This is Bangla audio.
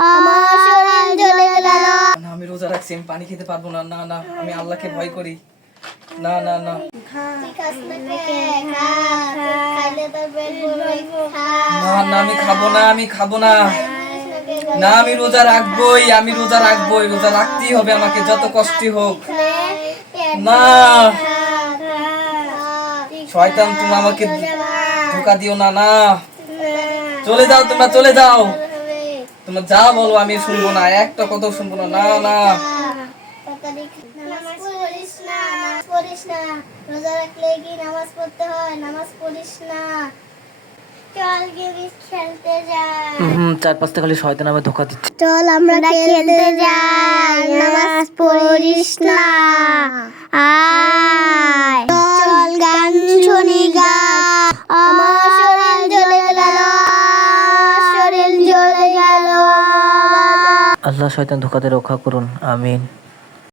আমার শরীর জ্বলে। গেল না আমি রোজা রাখছি আমি পানি খেতে পারব না না না আমি আল্লাহকে ভয় করি। না না না। না। না আমি খাব না আমি খাব না। না আমি রোজা রাখবোই আমি রোজা রাখবোই রোজা রাখতেই হবে আমাকে যত কষ্টই হোক। না। শয়তান তুমি আমাকে ধোকা দিও না না। চলে যাও তোমরা চলে যাও। তোমরা যা বলো আমি শুনব না একটা কথা শুনব না। না না। নামাজ পড়িস না নামাজ পড়িস না। রোজা রাখলে কি নামাজ পড়তে হয়? নামাজ পড়িস না। চল খেলতে যাই। হুম চার পাঁচটা খালি শয়তান আমাকে ধোকা দিচ্ছে। চল আমরা খেলতে যাই। নামাজ পড়িস না। আল্লাহ শয়তান ধোকাতে রক্ষা করুন আমিন।